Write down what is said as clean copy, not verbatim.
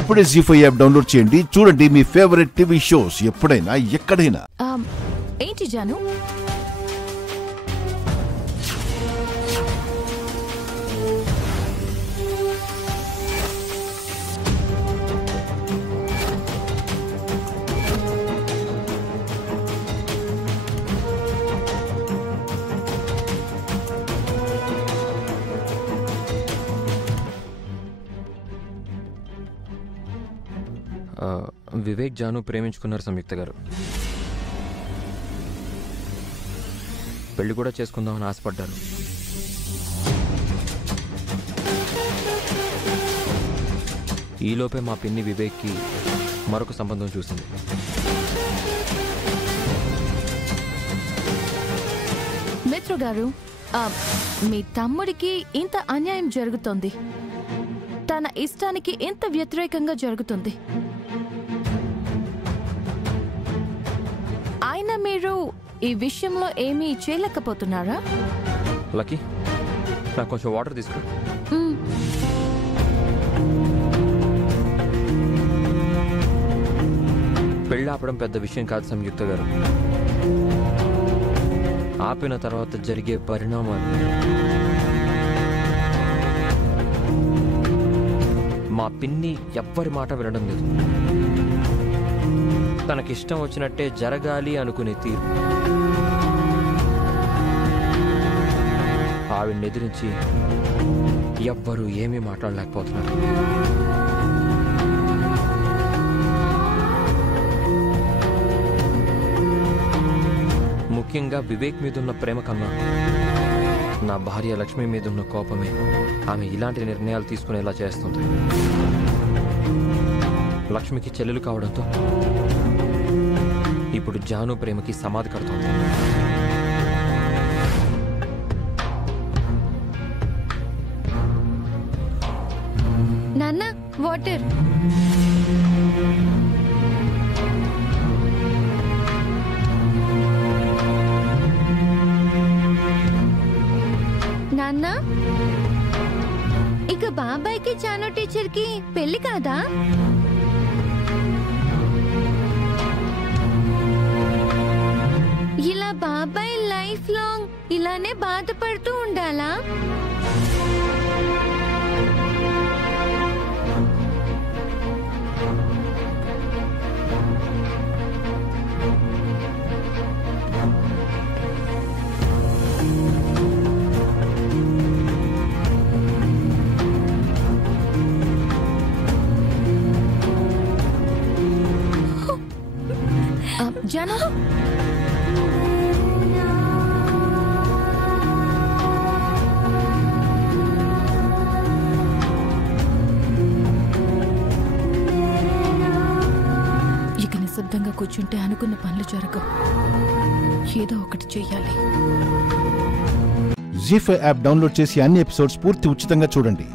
ఇప్పుడే జీ5 app download చేయండి. చూడండి మీ ఫేవరెట్ టీవీ షోస్ ఎప్పుడైనా ఎక్కడైనా. ఏంటి జాను? వివేక్ జాను ప్రేమించుకున్నారు సంయుక్త గారు. పెళ్లి కూడా చేసుకుందామని ఆశపడ్డారు. ఈలోపే మా పిన్ని వివేక్కి మరొక సంబంధం చూసింది. మిత్రు గారు, మీ తమ్ముడికి ఇంత అన్యాయం జరుగుతోంది, తన ఇష్టానికి ఇంత వ్యతిరేకంగా జరుగుతుంది. అయినా మీరు ఈ విషయంలో ఏమీ చేయలేకపోతున్నారా? లక్కీ, నాకు కొంచెం వాటర్ తీసుకురా. పెళ్ళి ఆపడం పెద్ద విషయం కాదు సంయుక్త గారు. ఆపిన తర్వాత జరిగే పరిణామాలు మా పిన్ని ఎవ్వరి మాట వినడం లేదు. తనకిష్టం వచ్చినట్టే జరగాలి అనుకునే తీరు. ఆవిడ్ని ఎదిరించి ఎవ్వరూ ఏమీ మాట్లాడలేకపోతున్నారు. ముఖ్యంగా వివేక్ మీదున్న ప్రేమ కన్నా నా భార్య లక్ష్మి మీదున్న కోపమే ఆమె ఇలాంటి నిర్ణయాలు తీసుకునేలా చేస్తుంది. లక్ష్మికి చెల్లెలు కావడంతో ఇప్పుడు జాను ప్రేమకి సమాధి కడుతోంది. నాన్న, వాటర్. నాన్న, ఇక బాబాయ్కి జాను టీచర్కి పెళ్లి కాదా? ఇలా బాబాయ్ లైఫ్ లాంగ్ ఇలానే బాధపడుతూ ఉండాలా? జాను, ఇక నిశ్శబ్దంగా కూర్చుంటే అనుకున్న పనులు జరగవు. ఏదో ఒకటి చెయ్యాలి. జీ5 యాప్ డౌన్లోడ్ చేసి అన్ని ఎపిసోడ్స్ పూర్తి ఉచితంగా చూడండి.